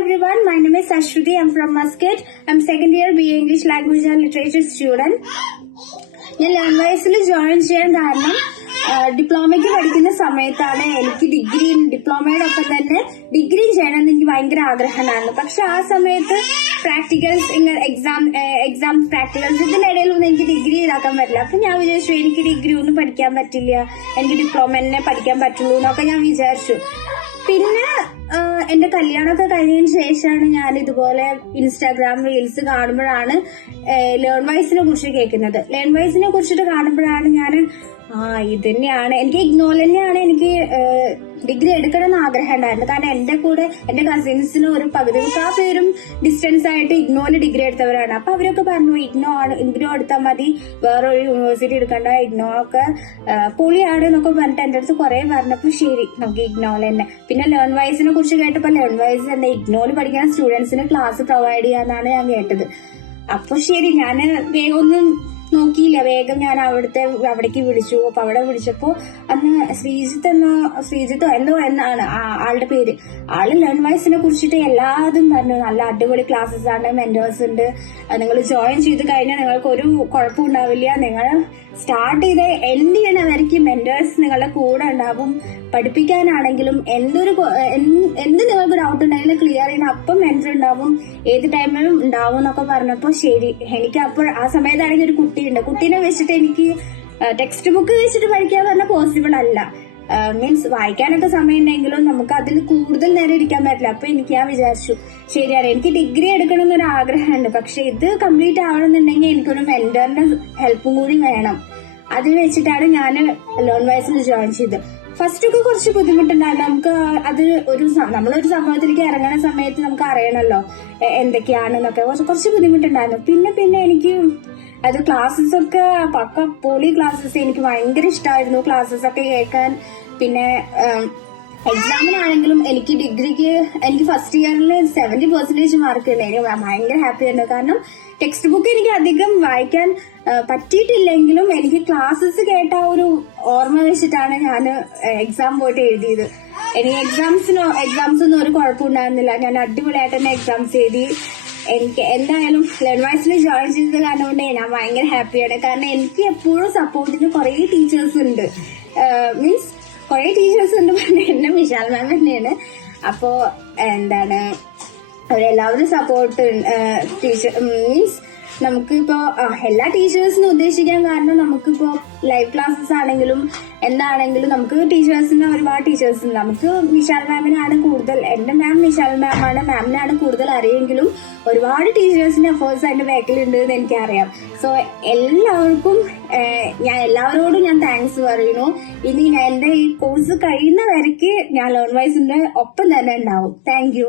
everyone. My name is Ashruti. I'm from Muscat. I'm second year BA English Language and Literature student. ഞാൻ learn join ചെയ്യാൻ കാരണം ഡിപ്ലോമയ്ക്ക് പഠിക്കുന്ന സമയത്താണ് എനിക്ക് ഡിഗ്രിയും ഡിപ്ലോമയുടെ ഒപ്പം തന്നെ ഡിഗ്രി ചെയ്യണമെന്ന് എനിക്ക് ഭയങ്കര ആഗ്രഹമായിരുന്നു പക്ഷെ ആ സമയത്ത് പ്രാക്ടിക്കൽസ് ഇങ്ങനെ എക്സാം എക്സാം പ്രാക്ടിക്കൽസ് ഇതിനിടയിലൊന്നും എനിക്ക് ഡിഗ്രി ഇതാക്കാൻ പറ്റില്ല അപ്പൊ ഞാൻ വിചാരിച്ചു എനിക്ക് ഡിഗ്രി ഒന്നും പഠിക്കാൻ പറ്റില്ല എനിക്ക് ഡിപ്ലോമ തന്നെ പഠിക്കാൻ പറ്റുള്ളൂ എന്നൊക്കെ ഞാൻ വിചാരിച്ചു പിന്നെ എന്റെ കല്യാണമൊക്കെ കഴിഞ്ഞതിന് ശേഷമാണ് ഞാൻ ഇതുപോലെ ഇൻസ്റ്റാഗ്രാം റീൽസ് കാണുമ്പോഴാണ് ലേൺ വൈസിനെ കുറിച്ച് കേൾക്കുന്നത്. ലേൺ വൈസിനെ കുറിച്ചിട്ട് കാണുമ്പോഴാണ് ഞാൻ ആ ഇത് തന്നെയാണ്. എനിക്ക് ഇഗ്നോൾ തന്നെയാണ് എനിക്ക് ഡിഗ്രി എടുക്കണം എന്ന് ആഗ്രഹം ഉണ്ടായിരുന്നു കാരണം എന്റെ കൂടെ എന്റെ കസിൻസിന് ഒരു പകുതി ആ പേരും ഡിസ്റ്റൻസ് ആയിട്ട് ഇഗ്നോയിൽ ഡിഗ്രി എടുത്തവരാണ്. അപ്പൊ അവരൊക്കെ പറഞ്ഞു ഇഗ്നോ ആണ് ഇഗ്നോ എടുത്താൽ മതി. വേറൊരു യൂണിവേഴ്സിറ്റി എടുക്കണ്ട. ഇഗ്നോ ഒക്കെ പൊളിയാണ് എന്നൊക്കെ പറഞ്ഞിട്ട് എന്റെ അടുത്ത് കുറെ പറഞ്ഞപ്പോ ശരി നമുക്ക് ഇഗ്നോയിൽ തന്നെ. പിന്നെ ലേൺ വൈസിനെ കുറിച്ച് കേട്ടപ്പോ ലേൺ വൈസ് തന്നെ ഇഗ്നോയിൽ പഠിക്കുന്ന സ്റ്റുഡൻസിന് ക്ലാസ് പ്രൊവൈഡ് ചെയ്യാന്നാണ് ഞാൻ കേട്ടത്. അപ്പൊ ശരി ഞാൻ വേഗം ഒന്നും നോക്കിയില്ല വേഗം ഞാൻ അവിടുത്തെ അവിടേക്ക് വിളിച്ചു. അപ്പൊ അവിടെ വിളിച്ചപ്പോ അന്ന് ശ്രീജിത്ത് എന്നോ ശ്രീജിത്തോ എന്തോ എന്നാണ് ആളുടെ പേര്. ആൾ ലേൺ വൈസിനെ കുറിച്ചിട്ട് എല്ലാതും പറഞ്ഞു. നല്ല അടിപൊളി ക്ലാസ്സസ് ആണ് മെന്റേഴ്സ് ഉണ്ട്. നിങ്ങൾ ജോയിൻ ചെയ്ത് കഴിഞ്ഞാൽ നിങ്ങൾക്ക് ഒരു കുഴപ്പം ഉണ്ടാവില്ല. നിങ്ങൾ സ്റ്റാർട്ട് ചെയ്ത് എൻഡ് ചെയ്യണവർക്ക് മെന്റേഴ്സ് നിങ്ങളുടെ കൂടെ ഉണ്ടാവും. പഠിപ്പിക്കാനാണെങ്കിലും എന്തൊരു എന്ത് നിങ്ങൾക്ക് ഡൗട്ട് ഉണ്ടെങ്കിലും ക്ലിയർ ചെയ്യണം. അപ്പം മെന്റർ ഉണ്ടാവും. ഏത് ടൈമിലും ഉണ്ടാവും എന്നൊക്കെ പറഞ്ഞപ്പോ ശരി എനിക്ക് അപ്പോൾ ആ സമയത്താണെങ്കിൽ ഒരു കുട്ടിയുണ്ട്. കുട്ടീനെ വെച്ചിട്ട് എനിക്ക് ടെക്സ്റ്റ് ബുക്ക് വെച്ചിട്ട് പഠിക്കാൻ പറഞ്ഞാൽ പോസിബിൾ അല്ല. മീൻസ് വായിക്കാനൊക്കെ സമയം ഉണ്ടെങ്കിലും നമുക്ക് അതിൽ കൂടുതൽ നേരം ഇരിക്കാൻ പറ്റില്ല. അപ്പൊ എനിക്ക് ഞാൻ വിചാരിച്ചു ശരിയാണ് എനിക്ക് ഡിഗ്രി എടുക്കണം എന്നൊരു ആഗ്രഹമുണ്ട്. പക്ഷെ ഇത് കംപ്ലീറ്റ് ആവണമെന്നുണ്ടെങ്കിൽ എനിക്കൊരു മെന്ററിന്റെ ഹെൽപ്പും കൂടി വേണം. അത് വെച്ചിട്ടാണ് ഞാൻ ലോൺ വയസ്സിൽ ജോയിൻ ചെയ്തത്. ഫസ്റ്റ് ഒക്കെ കുറച്ച് ബുദ്ധിമുട്ടുണ്ടായിരുന്നു നമുക്ക് അത് ഒരു നമ്മളൊരു സംഭവത്തിലേക്ക് ഇറങ്ങുന്ന സമയത്ത് നമുക്ക് അറിയണമല്ലോ എന്തൊക്കെയാണെന്നൊക്കെ. കുറച്ച് കുറച്ച് ബുദ്ധിമുട്ടുണ്ടായിരുന്നു. പിന്നെ പിന്നെ എനിക്ക് അത് ക്ലാസ്സസ് ഒക്കെ പക്ക പോളി ക്ലാസ്സസ് എനിക്ക് ഭയങ്കര ഇഷ്ടമായിരുന്നു ക്ലാസ്സസ് ഒക്കെ കേൾക്കാൻ പിന്നെ എക്സാമിനാണെങ്കിലും എനിക്ക് ഡിഗ്രിക്ക് എനിക്ക് ഫസ്റ്റ് ഇയറിൽ സെവന്റി പെർസെന്റേജ് മാർക്ക് ഉണ്ടായിരുന്നു ഭയങ്കര ഹാപ്പി ആയിരുന്നു. കാരണം ടെക്സ്റ്റ് ബുക്ക് എനിക്ക് അധികം വായിക്കാൻ പറ്റിയിട്ടില്ലെങ്കിലും എനിക്ക് ക്ലാസ്സസ് കേട്ട ഒരു ഓർമ്മ വെച്ചിട്ടാണ് ഞാൻ എക്സാം പോയിട്ട് എഴുതിയത്. എനിക്ക് എക്സാംസിനോ എക്സാംസ് ഒന്നും ഒരു കുഴപ്പമുണ്ടായിരുന്നില്ല. ഞാൻ അടിപൊളിയായിട്ട് തന്നെ എക്സാംസ് എഴുതി. എനിക്ക് എന്തായാലും ലേൺവൈസിൽ ജോയിൻ ചെയ്തത് കാരണം കൊണ്ട് ഞാൻ ഭയങ്കര ഹാപ്പിയാണ് കാരണം എനിക്ക് എപ്പോഴും സപ്പോർട്ടിന് കുറേ ടീച്ചേഴ്സ് ഉണ്ട്. മീൻസ് കുറേ ടീച്ചേഴ്സ് ഉണ്ട്. പറഞ്ഞ എന്നെ വിശാൽ മാം തന്നെയാണ്. അപ്പോ എന്താണ് അവരെല്ലാവരും സപ്പോർട്ട് ടീച്ചർ മീൻസ് നമുക്കിപ്പോ എല്ലാ ടീച്ചേഴ്സിനും ഉദ്ദേശിക്കാൻ കാരണം നമുക്കിപ്പോ ലൈവ് ക്ലാസ്സസ് ആണെങ്കിലും എന്താണെങ്കിലും നമുക്ക് ടീച്ചേഴ്സിന് ഒരുപാട് ടീച്ചേഴ്സ് ഉണ്ട്. നമുക്ക് വിശാൽ മാമിനാണ് കൂടുതൽ എന്റെ മാം വിശാൽ മാമാണ് മാമിനാണ് കൂടുതൽ അറിയെങ്കിലും ഒരുപാട് ടീച്ചേഴ്സിന്റെ എഫേർട്സ് അതിന്റെ ബാക്കിലുണ്ട് എന്ന് എനിക്കറിയാം. സോ എല്ലാവർക്കും ഞാൻ എല്ലാവരോടും ഞാൻ താങ്ക്സ് പറയുന്നു. ഇനി ഞാൻ എന്റെ ഈ കോഴ്സ് കഴിയുന്ന വരയ്ക്ക് ഞാൻ ലേൺ വൈസിന്റെ ഒപ്പം തന്നെ ഉണ്ടാവും. താങ്ക്